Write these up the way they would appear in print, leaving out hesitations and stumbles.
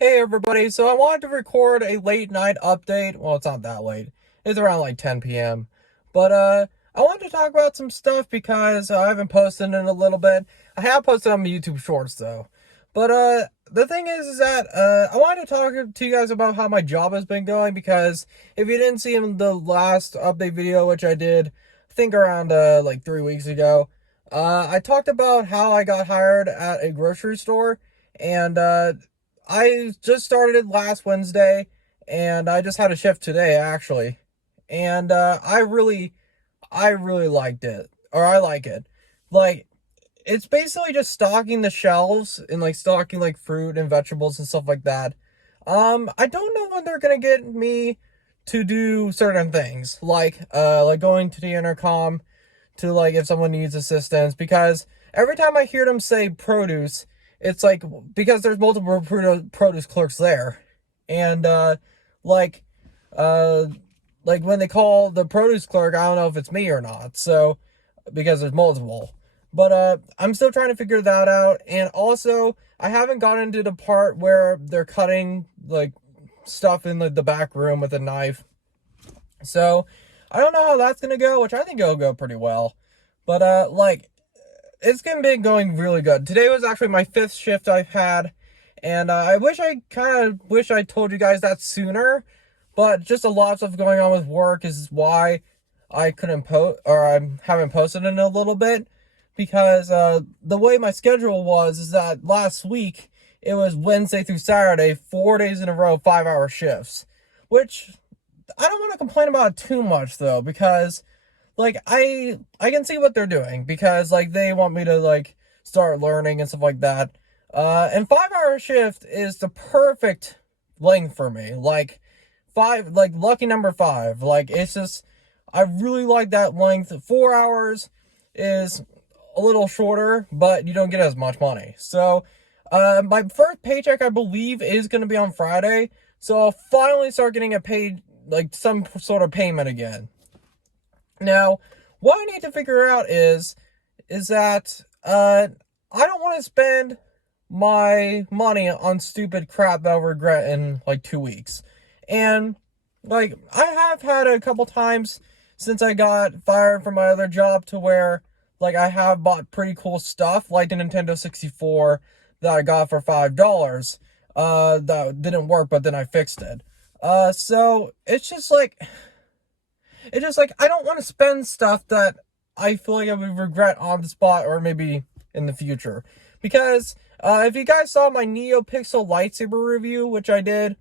Hey everybody, so I wanted to record a late night update. Well, it's not that late. It's around like 10 p.m. But I wanted to talk about some stuff because I haven't posted in a little bit. I have posted on my YouTube Shorts though. But the thing is that I wanted to talk to you guys about how my job has been going because if you didn't see in the last update video, which I did, I think around like 3 weeks ago, I talked about how I got hired at a grocery store and I just started it last Wednesday, and I just had a shift today actually, and I really liked it, or I like it. Like, it's basically just stocking the shelves and like stocking like fruit and vegetables and stuff like that. I don't know when they're gonna get me to do certain things, like going to the intercom to like if someone needs assistance, because every time I hear them say produce, it's like because there's multiple produce clerks there, and like uh like when they call the produce clerk, I don't know if it's me or not. So because there's multiple. But I'm still trying to figure that out, and also I haven't gotten to the part where they're cutting like stuff in the back room with a knife. So I don't know how that's gonna go, which I think it'll go pretty well. But like it's been going really good. Today was actually my fifth shift I've had, and I wish I told you guys that sooner, but just a lot of stuff going on with work is why I couldn't post, or I haven't posted in a little bit, because the way my schedule was is that last week it was Wednesday through Saturday, 4 days in a row, 5-hour shifts, which I don't want to complain about it too much though, because like I can see what they're doing, because like they want me to like start learning and stuff like that. And 5-hour shift is the perfect length for me. Like five, like lucky number five. Like it's just I really like that length. 4 hours is a little shorter, but you don't get as much money. So my first paycheck I believe is gonna be on Friday. So I'll finally start getting a paid, like some sort of payment again. Now, what I need to figure out is that I don't want to spend my money on stupid crap that I'll regret in like 2 weeks. And like I have had a couple times since I got fired from my other job to where like I have bought pretty cool stuff like the Nintendo 64 that I got for $5. That didn't work, but then I fixed it. So it's just like I don't want to spend stuff that I feel like I would regret on the spot or maybe in the future. Because if you guys saw my NeoPixel lightsaber review, which I did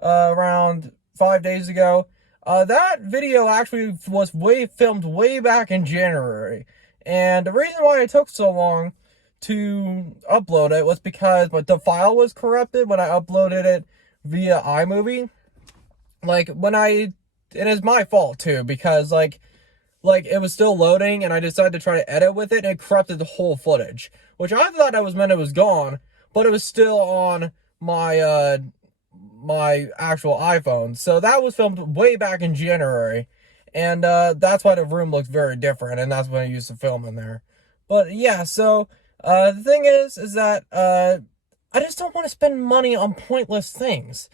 around 5 days ago, that video actually was filmed way back in January. And the reason why it took so long to upload it was because the file was corrupted when I uploaded it via iMovie. Like when I it is my fault too, because like it was still loading and I decided to try to edit with it and it corrupted the whole footage, which I thought that was meant it was gone, but it was still on my actual iPhone. So that was filmed way back in January, and that's why the room looks very different, and that's when I used to film in there. But yeah, so the thing is that I just don't want to spend money on pointless things.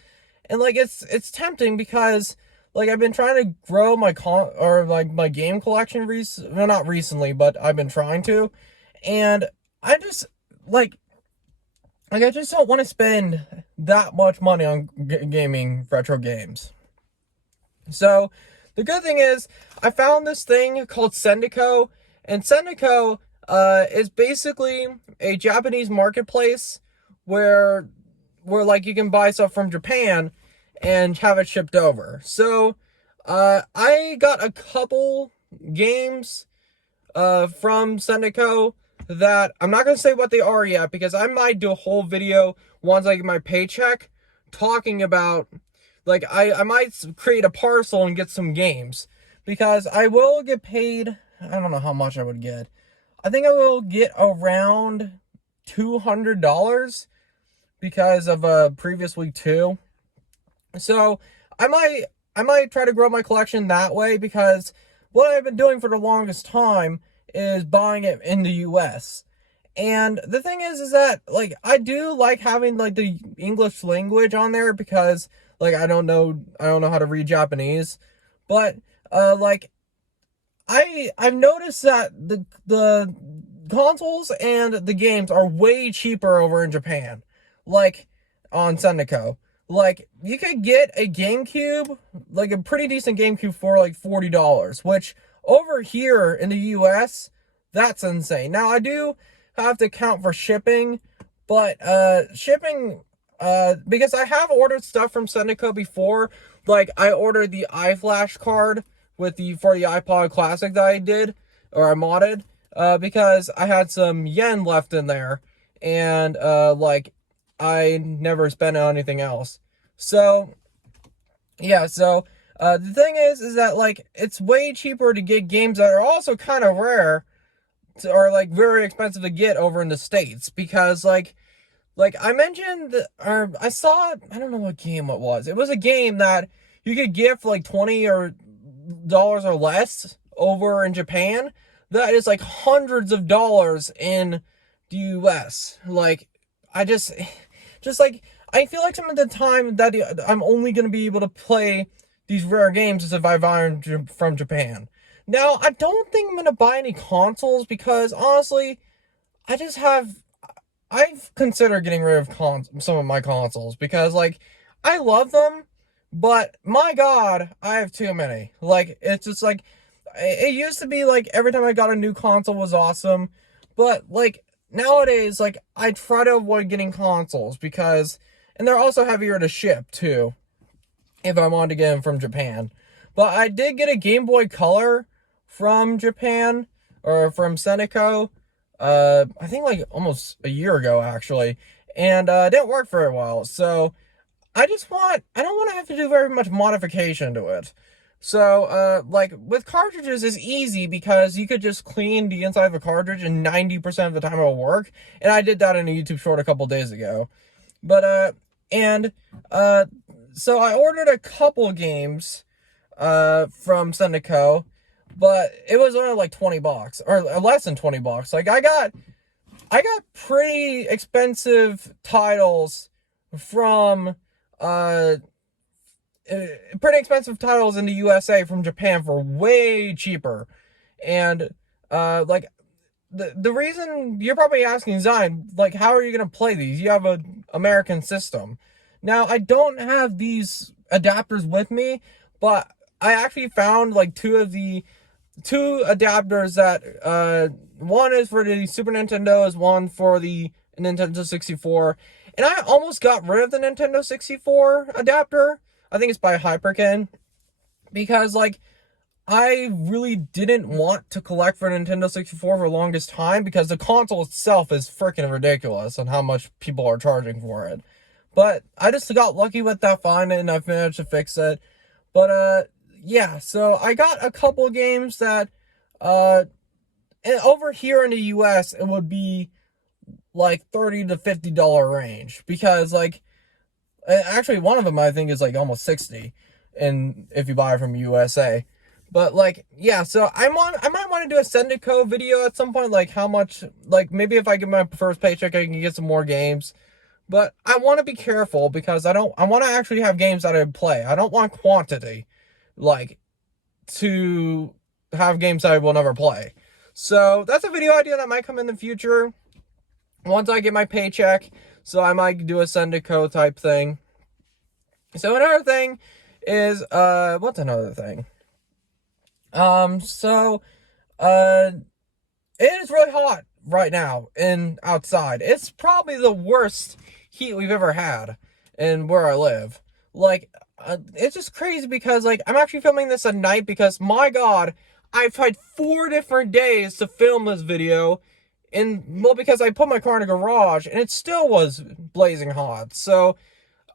And like it's tempting because like I've been trying to grow my my game collection well, not recently, but I've been trying to, and I just like I just don't want to spend that much money on gaming retro games. So the good thing is I found this thing called Sendico, and Sendico is basically a Japanese marketplace where like you can buy stuff from Japan and have it shipped over. So I got a couple games from Sendico that I'm not going to say what they are yet, because I might do a whole video once I get my paycheck talking about, like, I might create a parcel and get some games, because I will get paid. I don't know how much I would get. I think I will get around $200 because of previous week too. So I might try to grow my collection that way, because what I've been doing for the longest time is buying it in the US. And the thing is that, like, I do like having, like, the English language on there because, like, I don't know how to read Japanese. But, like, I've noticed that the consoles and the games are way cheaper over in Japan. Like, on Sendico. Like, you could get a GameCube, like a pretty decent GameCube for like $40, which over here in the US, that's insane. Now, I do have to account for shipping, but shipping because I have ordered stuff from Sendico before. Like, I ordered the iFlash card with the for the iPod Classic that I did, or I modded, because I had some yen left in there, and like, I never spent on anything else. So yeah, so the thing is that, like, it's way cheaper to get games that are also kind of rare or like very expensive to get over in the States, because like I mentioned, or I saw, I don't know what game it was. It was a game that you could get for like $20 or less over in Japan. That is like hundreds of dollars in the US. Like, I just like, I feel like some of the time that I'm only going to be able to play these rare games is if I buy them from Japan. Now, I don't think I'm going to buy any consoles because, honestly, I just have I've considered getting rid of some of my consoles because, like, I love them, but my God, I have too many. Like, it's just like, it used to be like every time I got a new console was awesome, but like nowadays, like, I try to avoid getting consoles because, and they're also heavier to ship too, if I wanted to get them from Japan. But I did get a Game Boy Color from Japan, or from Sendico, I think like almost a year ago actually, and it didn't work for a while. So I don't want to have to do very much modification to it. So like with cartridges is easy because you could just clean the inside of a cartridge and 90% of the time it'll work. And I did that in a YouTube short a couple days ago. But and so I ordered a couple games from Sendico, but it was only like $20 or less than $20. Like, I got pretty expensive titles from pretty expensive titles in the USA from Japan for way cheaper. And like, the reason you're probably asking, Zion, like, how are you gonna play these? You have an American system. Now, I don't have these adapters with me, but I actually found like two adapters that one is for the Super Nintendo, is one for the Nintendo 64. And I almost got rid of the Nintendo 64 adapter. I think it's by Hyperkin, because like, I really didn't want to collect for Nintendo 64 for the longest time because the console itself is freaking ridiculous on how much people are charging for it. But I just got lucky with that find and I've managed to fix it. But yeah, so I got a couple games that and over here in the US it would be like $30 to $50 range, because like, actually one of them I think is like almost 60, and if you buy it from USA. But like, yeah, so I might want to do a Sendico video at some point, like how much, like maybe if I get my first paycheck I can get some more games. But I want to be careful because I want to actually have games that I play. I don't want quantity, like, to have games that I will never play. So that's a video idea that might come in the future once I get my paycheck. So I might do a Sendico type thing. So another thing is, what's another thing? So, it is really hot right now outside. It's probably the worst heat we've ever had in where I live. Like, it's just crazy because, like, I'm actually filming this at night because, my God, I've had 4 different days to film this video. Well, because I put my car in a garage and it still was blazing hot. So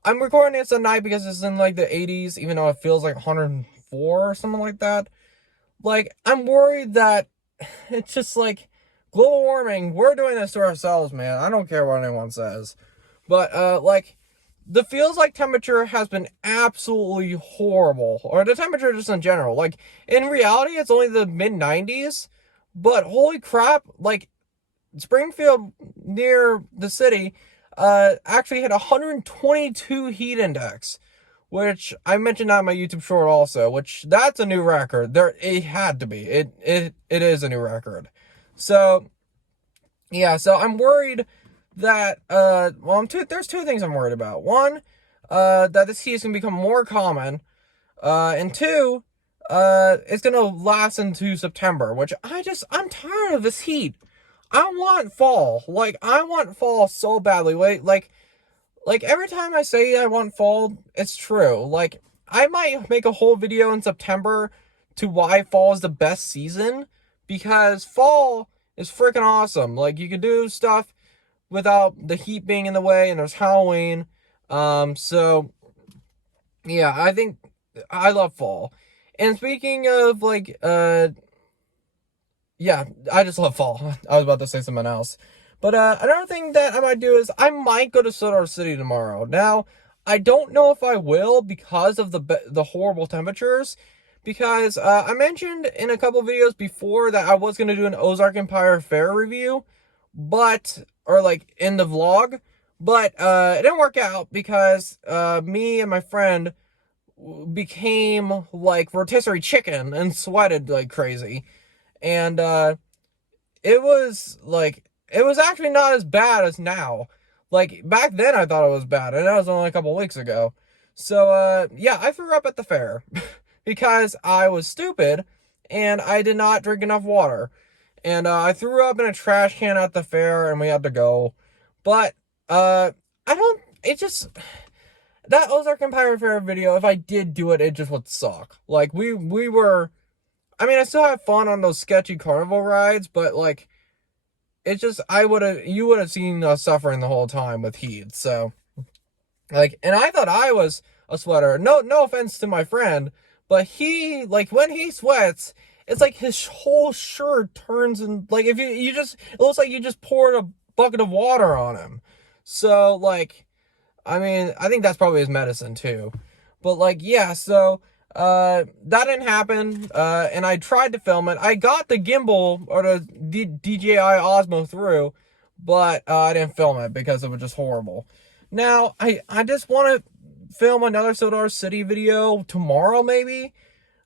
I'm recording this at night because it's in like the 80s, even though it feels like 104 or something like that. Like, I'm worried that it's just like global warming. We're doing this to ourselves, man. I don't care what anyone says. But like, the feels like temperature has been absolutely horrible, or the temperature just in general. Like, in reality, it's only the mid 90s, but holy crap, like, Springfield near the city actually hit 122 heat index, which I mentioned on my YouTube short also, which that's a new record. It had to be. It is a new record. So yeah, so I'm worried that there's two things I'm worried about. One, that this heat is gonna become more common. And two, it's gonna last into September, which I'm tired of this heat. I want fall. Like, I want fall so badly. Wait, like every time I say I want fall, it's true. Like, I might make a whole video in September to why fall is the best season, because fall is freaking awesome. Like, you can do stuff without the heat being in the way, and there's Halloween. So yeah, I think I love fall. And speaking of yeah, I just love fall. I was about to say something else. But another thing that I might do is I might go to Sodor City tomorrow. Now, I don't know if I will because of the horrible temperatures. Because I mentioned in a couple videos before that I was going to do an Ozark Empire Fair review. Or like in the vlog. But it didn't work out because me and my friend became like rotisserie chicken and sweated like crazy. And it was actually not as bad as now. Like, back then I thought it was bad, and that was only a couple weeks ago. So yeah, I threw up at the fair because I was stupid and I did not drink enough water. And I threw up in a trash can at the fair and we had to go. But I don't it just that Ozark Empire Fair video, if I did do it, it just would suck. Like, we were I mean, I still had fun on those sketchy carnival rides, but like, it's just, you would have seen us suffering the whole time with heat. So, like, and I thought I was a sweater. No offense to my friend, but he, like, when he sweats, it's like his whole shirt turns and, like, if it looks like you just poured a bucket of water on him. So, like, I mean, I think that's probably his medicine too. But like, yeah, so that didn't happen. And I tried to film it. I got the gimbal or the DJI Osmo through, but I didn't film it because it was just horrible. Now, I just want to film another Sodor City video tomorrow, maybe.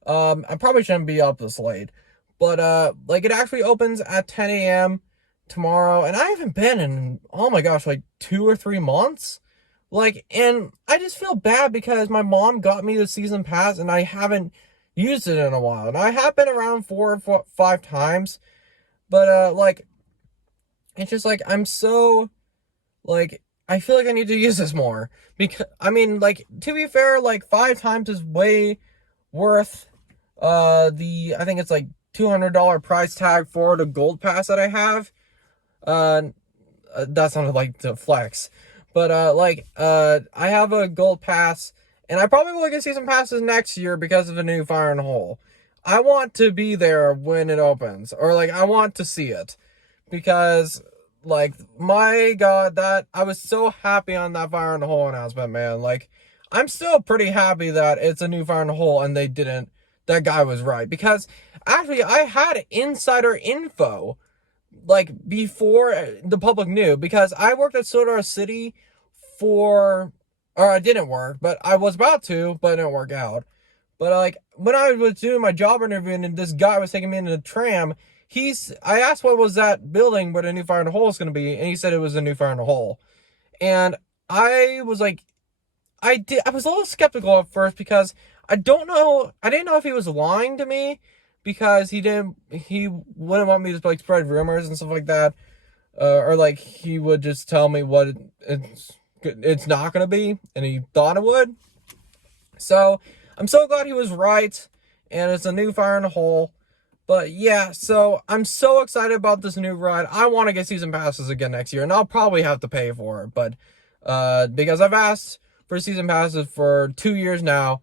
I probably shouldn't be up this late, but like, it actually opens at 10 a.m. tomorrow, and I haven't been in, oh my gosh, like 2 or 3 months. Like, and I just feel bad because my mom got me the season pass and I haven't used it in a while. And I have been around 4 or 5 times, but like, it's just like, I'm so, like, I feel like I need to use this more. Because, I mean, like, to be fair, like, 5 times is way worth I think it's like $200 price tag for the gold pass that I have. That sounded like the flex. But I have a gold pass, and I probably will get season passes next year because of the new Fire and Hole. I want to be there when it opens, or like, I want to see it, because like, my God, that I was so happy on that Fire and Hole announcement, man. Like, I'm still pretty happy that it's a new Fire and Hole and they didn't. That guy was right, because actually I had insider info like before the public knew, because I worked at Sodor City or I didn't work, but I was about to, but it didn't work out. But like, when I was doing my job interview and this guy was taking me in the tram, I asked what was that building where the new Fire in the Hole is going to be, and he said it was the new Fire in the Hole. And I was like, I was a little skeptical at first, because I didn't know if he was lying to me, because he wouldn't want me to like spread rumors and stuff like that, or like, he would just tell me what it's not gonna be, and he thought it would. So I'm so glad he was right, and it's a new Fire in the Hole. But yeah, so I'm so excited about this new ride. I want to get season passes again next year, and I'll probably have to pay for it, but because I've asked for season passes for 2 years now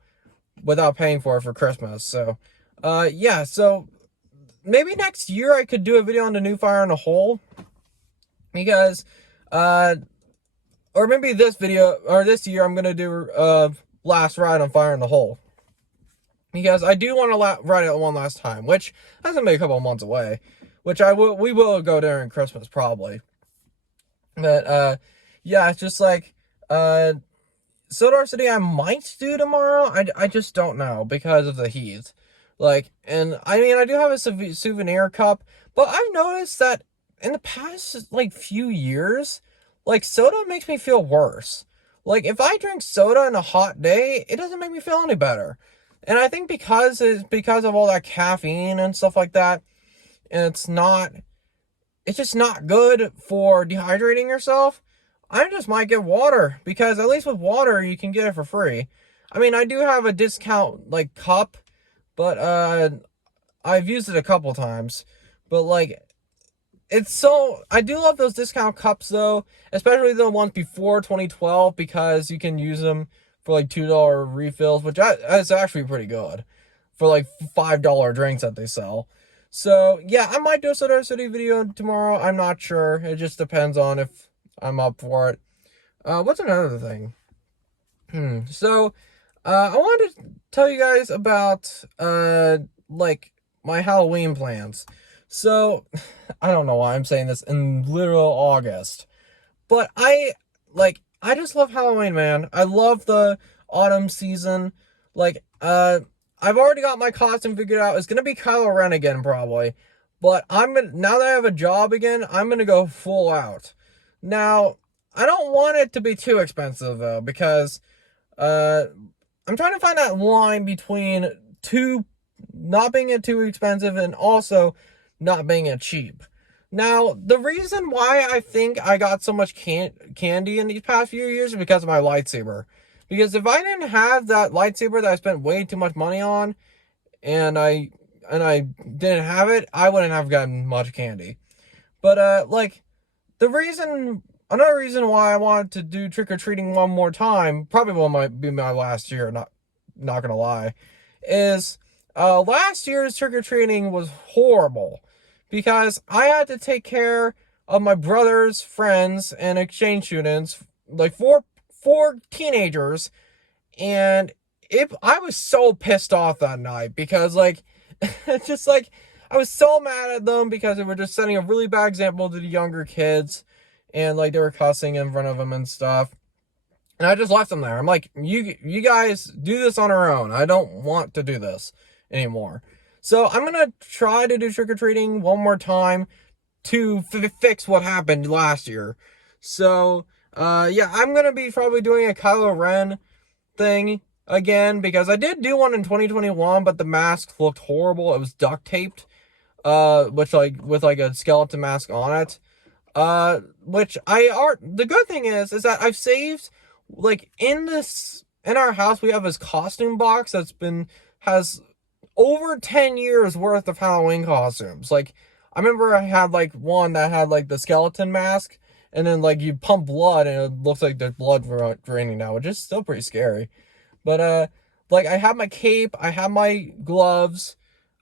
without paying for it for Christmas. So yeah, so maybe next year I could do a video on the new Fire in the Hole, because or maybe this year I'm gonna do last ride on Fire in the Hole, because I do want to ride it one last time, which that's gonna be a couple of months away. which we will go during Christmas probably. But yeah, it's just like Sodor City I might do tomorrow. I just don't know because of the heat. Like, and I mean, I do have a souvenir cup, but I've noticed that in the past, like, few years, like, soda makes me feel worse. Like, if I drink soda on a hot day, it doesn't make me feel any better. And I think it's because of all that caffeine and stuff like that, and it's just not good for dehydrating yourself. I just might get water, because at least with water, you can get it for free. I mean, I do have a discount, like, cup, but, I've used it a couple times. But, like, I do love those discount cups, though, especially the ones before 2012, because you can use them for, like, $2 refills, which is actually pretty good for, like, $5 drinks that they sell. So, yeah, I might do a Soda City video tomorrow. I'm not sure. It just depends on if I'm up for it. What's another thing? So, I wanted to tell you guys about, like, my Halloween plans. So, I don't know why I'm saying this in literal August, but I just love Halloween, man. I love the autumn season. Like, I've already got my costume figured out. It's gonna be Kylo Ren again, probably. But now that I have a job again, I'm gonna go full out. Now, I don't want it to be too expensive, though, because, I'm trying to find that line between not being it too expensive and also not being it cheap. Now, the reason why I think I got so much candy in these past few years is because of my lightsaber. Because if I didn't have that lightsaber that I spent way too much money on, and I didn't have it, I wouldn't have gotten much candy. But like, another reason why I wanted to do trick-or-treating one more time, probably might be my last year, not gonna lie, is last year's trick-or-treating was horrible, because I had to take care of my brother's friends and exchange students, like four teenagers, and I was so pissed off that night, because, like, it's just like, I was so mad at them because they were just setting a really bad example to the younger kids, and, like, they were cussing in front of them and stuff. And I just left them there. I'm like, you guys do this on your own. I don't want to do this anymore. So I'm going to try to do trick-or-treating one more time to fix what happened last year. So, yeah, I'm going to be probably doing a Kylo Ren thing again, because I did do one in 2021, but the mask looked horrible. It was duct taped, with like a skeleton mask on it. The good thing is that I've saved, like, in our house, we have this costume box has over 10 years worth of Halloween costumes. Like, I remember I had, like, one that had, like, the skeleton mask, and then, like, you pump blood and it looks like there's blood draining now, which is still pretty scary. But, like, I have my cape, I have my gloves,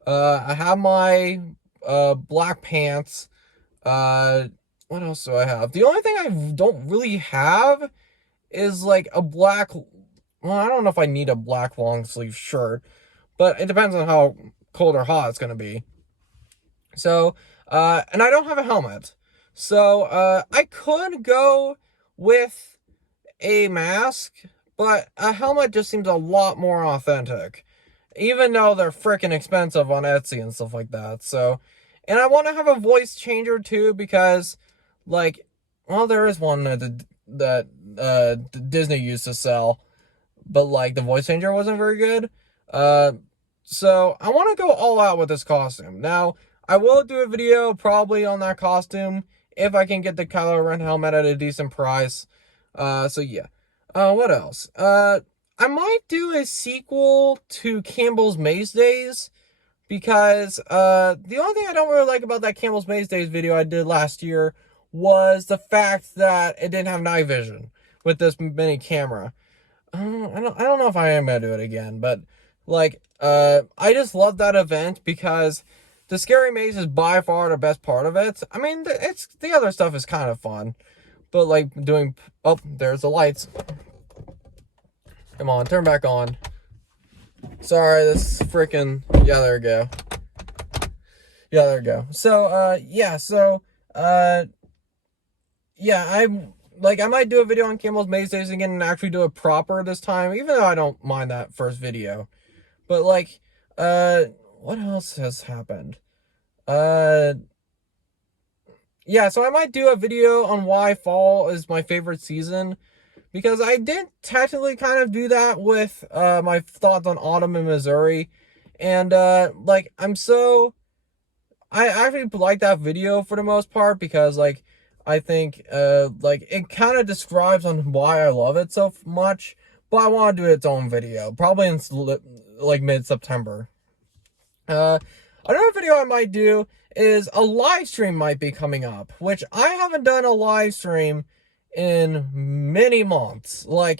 I have my, black pants, what else do I have? The only thing I don't really have is, like, a black, well, I don't know if I need a black long sleeve shirt, but it depends on how cold or hot it's gonna be. So, and I don't have a helmet. So, I could go with a mask, but a helmet just seems a lot more authentic, even though they're freaking expensive on Etsy and stuff like that. So, and I want to have a voice changer too, because, like, well, there is one that Disney used to sell, but, like, the voice changer wasn't very good. So I want to go all out with this costume. Now, I will do a video probably on that costume if I can get the Kylo Ren helmet at a decent price. So yeah. What else? I might do a sequel to Campbell's Maze Days, because the only thing I don't really like about that Campbell's Maze Days video I did last year was the fact that it didn't have night vision with this mini camera. I don't know if I am gonna do it again, but, like, I just love that event because the Scary Maze is by far the best part of it. I mean, the other stuff is kind of fun, but, like, oh, there's the lights. Come on, turn back on. Sorry, this freaking, yeah, there we go. Yeah, there we go. So, uh, yeah, I might do a video on Camel's Maze Days again and actually do it proper this time, even though I don't mind that first video. But, like, what else has happened? Uh, yeah, so I might do a video on why fall is my favorite season, because I did technically kind of do that with, my thoughts on autumn in Missouri. And, like, I actually like that video for the most part because, like, I think like it kind of describes on why I love it so much, but I want to do its own video probably in like mid-September. Another video I might do is a live stream might be coming up, which I haven't done a live stream in many months. I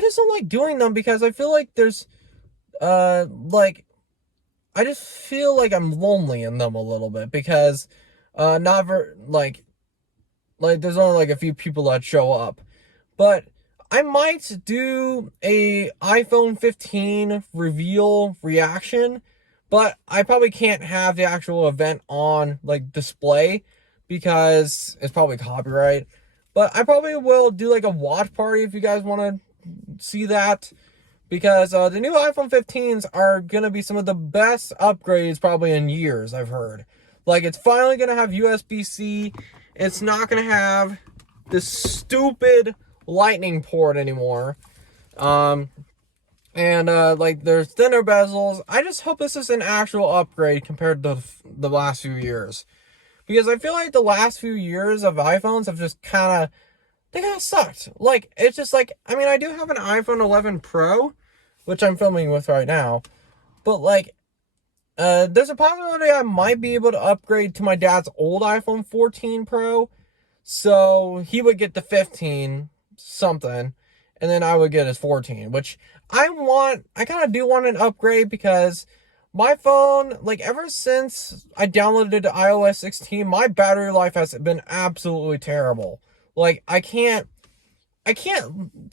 just don't like doing them because I feel like there's like I just feel like I'm lonely in them a little bit because not ver- like there's only like a few people that show up. But I might do a iPhone 15 reveal reaction, but I probably can't have the actual event on like display because it's probably copyright. But I probably will do like a watch party if you guys want to see that, because the new iPhone 15s are going to be some of the best upgrades probably in years, I've heard. Like, it's finally going to have USB-C. It's not going to have this stupid lightning port anymore. Like, there's thinner bezels. I just hope this is an actual upgrade compared to the last few years. Because I feel like the last few years of iPhones have just they kind of sucked. Like, it's just like, I mean, I do have an iPhone 11 Pro, which I'm filming with right now, but like, there's a possibility I might be able to upgrade to my dad's old iPhone 14 Pro, so he would get the 15 something, and then I would get his 14, which I kind of do want an upgrade because my phone, like, ever since I downloaded iOS 16, my battery life has been absolutely terrible. Like, I can't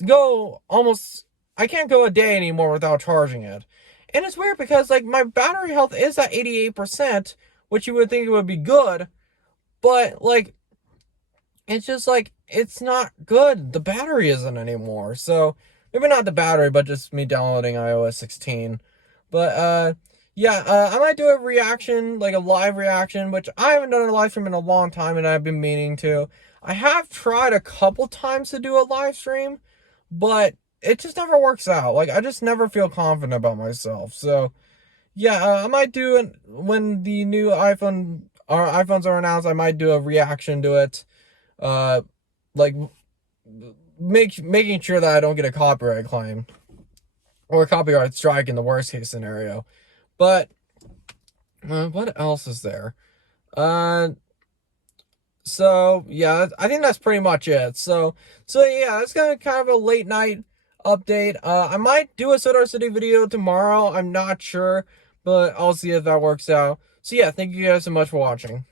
go a day anymore without charging it. And it's weird because, like, my battery health is at 88%, which you would think it would be good, but, like, it's just, like, it's not good. The battery isn't anymore. So, maybe not the battery, but just me downloading iOS 16. But, yeah, I might do a reaction, like a live reaction, which I haven't done a live stream in a long time, and I've been meaning to. I have tried a couple times to do a live stream, but it just never works out. Like, I just never feel confident about myself. So, yeah, I might do it when the new iPhones are announced. I might do a reaction to it, uh, like making sure that I don't get a copyright claim or a copyright strike in the worst case scenario. But what else is there? So yeah, I think that's pretty much it. So yeah, it's gonna kind of a late night update. I might do a Sodar City video tomorrow. I'm not sure, but I'll see if that works out. So yeah, thank you guys so much for watching.